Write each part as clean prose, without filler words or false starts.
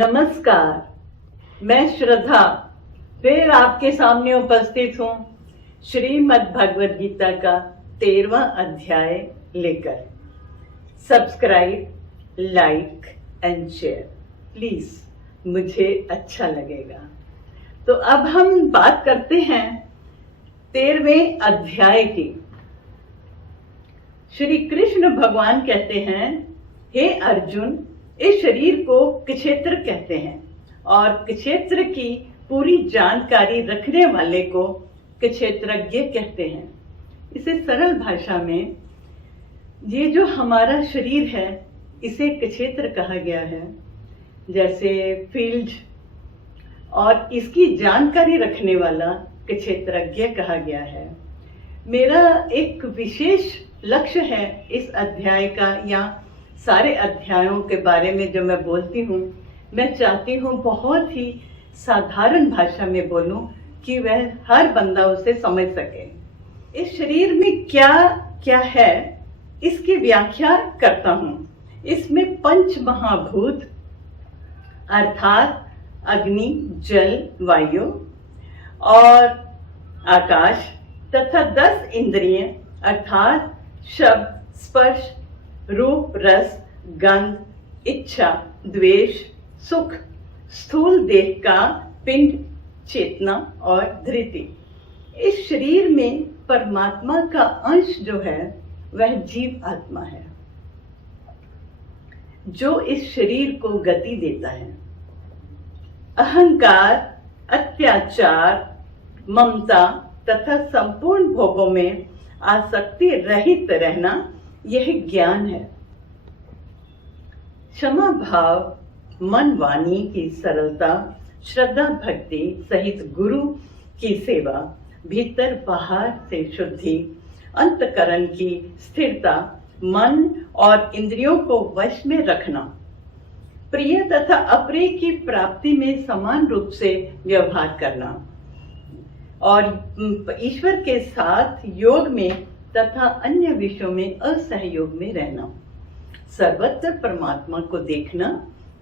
नमस्कार, मैं श्रद्धा फिर आपके सामने उपस्थित हूँ श्रीमद् भगवद गीता का 13वां अध्याय लेकर। Subscribe, like and share please, मुझे अच्छा लगेगा। तो अब हम बात करते हैं 13वें अध्याय की। श्री कृष्ण भगवान कहते हैं, हे अर्जुन, इस शरीर को क्षेत्र कहते हैं और क्षेत्र की पूरी जानकारी रखने वाले को क्षेत्रज्ञ कहते हैं। इसे सरल भाषा में ये जो हमारा शरीर है इसे क्षेत्र कहा गया है, जैसे फील्ड, और इसकी जानकारी रखने वाला क्षेत्रज्ञ कहा गया है। मेरा एक विशेष लक्ष्य है इस अध्याय का या सारे अध्यायों के बारे में जो मैं बोलती हूँ, मैं चाहती हूँ बहुत ही साधारण भाषा में बोलूं कि वह हर बंदा उसे समझ सके। इस शरीर में क्या क्या है इसकी व्याख्या करता हूँ। इसमें पंच महाभूत अर्थात अग्नि, जल, वायु और आकाश तथा 10 इंद्रिय अर्थात शब्द, स्पर्श, रूप, रस, गंध, इच्छा, द्वेष, सुख, स्थूल देह का पिंड, चेतना और धृति। इस शरीर में परमात्मा का अंश जो है वह जीव आत्मा है, जो इस शरीर को गति देता है। अहंकार, अत्याचार, ममता तथा संपूर्ण भोगों में आसक्ति रहित रहना यह ज्ञान है। क्षमा भाव, मन वाणी की सरलता, श्रद्धा भक्ति सहित गुरु की सेवा, भीतर बाहर से शुद्धि, अंतकरण की स्थिरता, मन और इंद्रियों को वश में रखना, प्रिय तथा अप्रिय की प्राप्ति में समान रूप से व्यवहार करना और ईश्वर के साथ योग में तथा अन्य विषयों में असहयोग में रहना। सर्वत्र परमात्मा को देखना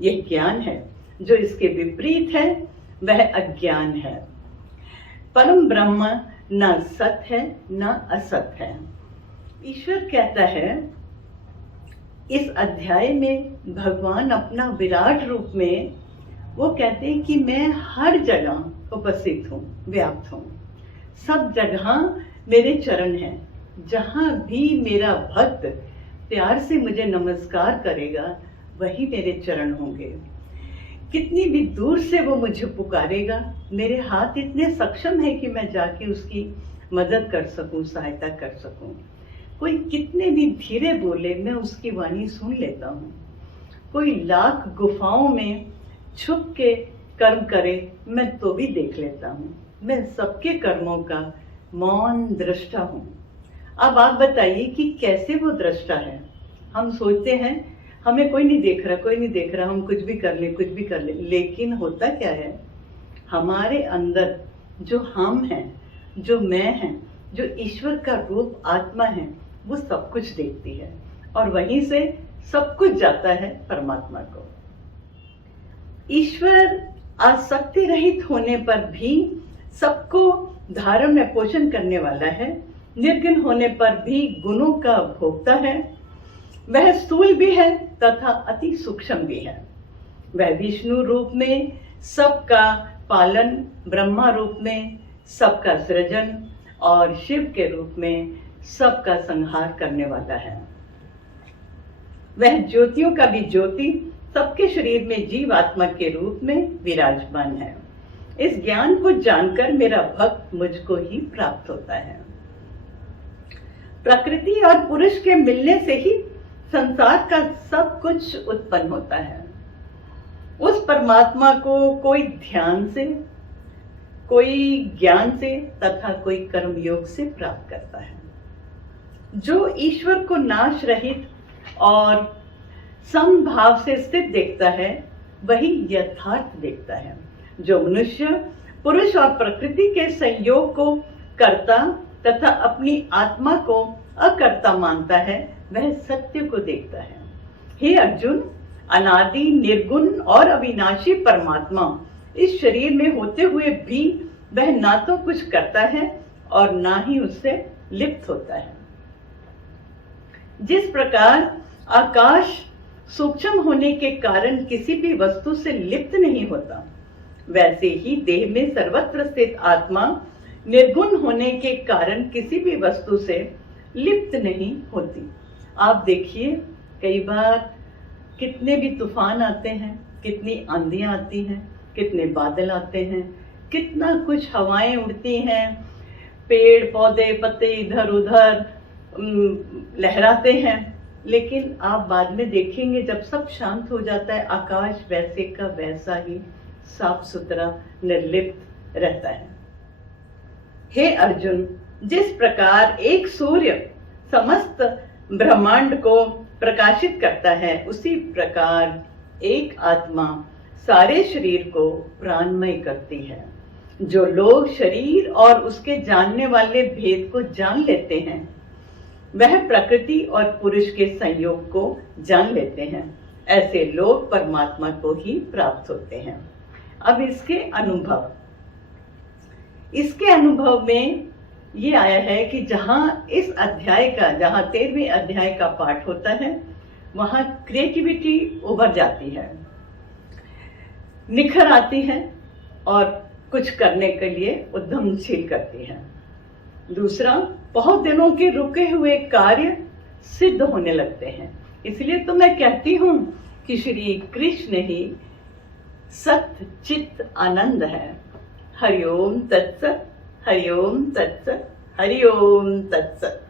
यह ज्ञान है। जो इसके विपरीत है वह अज्ञान है। परम ब्रह्म न सत है न असत है। ईश्वर कहता है इस अध्याय में, भगवान अपना विराट रूप में वो कहते हैं कि मैं हर जगह उपस्थित हूँ, व्याप्त हूँ। सब जगह मेरे चरण हैं। जहां भी मेरा भक्त प्यार से मुझे नमस्कार करेगा वही मेरे चरण होंगे। कितनी भी दूर से वो मुझे पुकारेगा, मेरे हाथ इतने सक्षम है कि मैं जाके उसकी मदद कर सकूं, सहायता कर सकूं। कोई कितने भी धीरे बोले, मैं उसकी वाणी सुन लेता हूँ। कोई लाख गुफाओं में छुप के कर्म करे, मैं तो भी देख लेता हूँ। मैं सबके कर्मों का मौन दृष्टा हूँ। अब आप बताइए कि कैसे वो दृष्टा है। हम सोचते हैं हमें कोई नहीं देख रहा, कोई नहीं देख रहा, हम कुछ भी कर ले, कुछ भी कर ले। लेकिन होता क्या है, हमारे अंदर जो हम हैं, जो मैं हैं, जो ईश्वर का रूप आत्मा है, वो सब कुछ देखती है और वहीं से सब कुछ जाता है परमात्मा को। ईश्वर आसक्ति रहित होने पर भी सबको धारण में पोषण करने वाला है। निर्गुण होने पर भी गुणों का भोक्ता है। वह स्थूल भी है तथा अति सूक्ष्म भी है। वह विष्णु रूप में सबका पालन, ब्रह्मा रूप में सबका सृजन और शिव के रूप में सबका संहार करने वाला है। वह ज्योतियों का भी ज्योति सबके शरीर में जीव आत्मा के रूप में विराजमान है। इस ज्ञान को जानकर मेरा भक्त मुझको ही प्राप्त होता है। प्रकृति और पुरुष के मिलने से ही संसार का सब कुछ उत्पन्न होता है। उस परमात्मा को कोई ध्यान से, कोई ज्ञान से तथा कोई कर्म योग से प्राप्त करता है। जो ईश्वर को नाश रहित और समभाव से स्थित देखता है वही यथार्थ देखता है। जो मनुष्य पुरुष और प्रकृति के संयोग को कर्ता तथा अपनी आत्मा को अकर्ता मानता है वह सत्य को देखता है। हे अर्जुन, अनादि निर्गुण और अविनाशी परमात्मा इस शरीर में होते हुए भी वह ना तो कुछ करता है और ना ही उससे लिप्त होता है। जिस प्रकार आकाश सूक्ष्म होने के कारण किसी भी वस्तु से लिप्त नहीं होता, वैसे ही देह में सर्वत्र स्थित आत्मा निर्गुण होने के कारण किसी भी वस्तु से लिप्त नहीं होती। आप देखिए, कई बार कितने भी तूफान आते हैं, कितनी आंधियां आती हैं, कितने बादल आते हैं, कितना कुछ हवाएं उड़ती हैं, पेड़ पौधे पत्ते इधर उधर लहराते हैं, लेकिन आप बाद में देखेंगे जब सब शांत हो जाता है, आकाश वैसे का वैसा ही साफ सुथरा निर्लिप्त रहता है। हे अर्जुन, जिस प्रकार एक सूर्य समस्त ब्रह्मांड को प्रकाशित करता है, उसी प्रकार एक आत्मा सारे शरीर को प्राणमय करती है। जो लोग शरीर और उसके जानने वाले भेद को जान लेते हैं, वह प्रकृति और पुरुष के संयोग को जान लेते हैं। ऐसे लोग परमात्मा को ही प्राप्त होते हैं। अब इसके अनुभव में ये आया है कि जहां इस अध्याय का, जहां 13वें अध्याय का पाठ होता है, वहां क्रिएटिविटी उभर जाती है, निखर आती है और कुछ करने के लिए उद्यमशील करती है। दूसरा, बहुत दिनों के रुके हुए कार्य सिद्ध होने लगते हैं। इसलिए तो मैं कहती हूं कि श्री कृष्ण ही सत्य चित्त आनंद है। हरिओम तत्सत, हरिओम तत्सत, हरिओम तत्सत।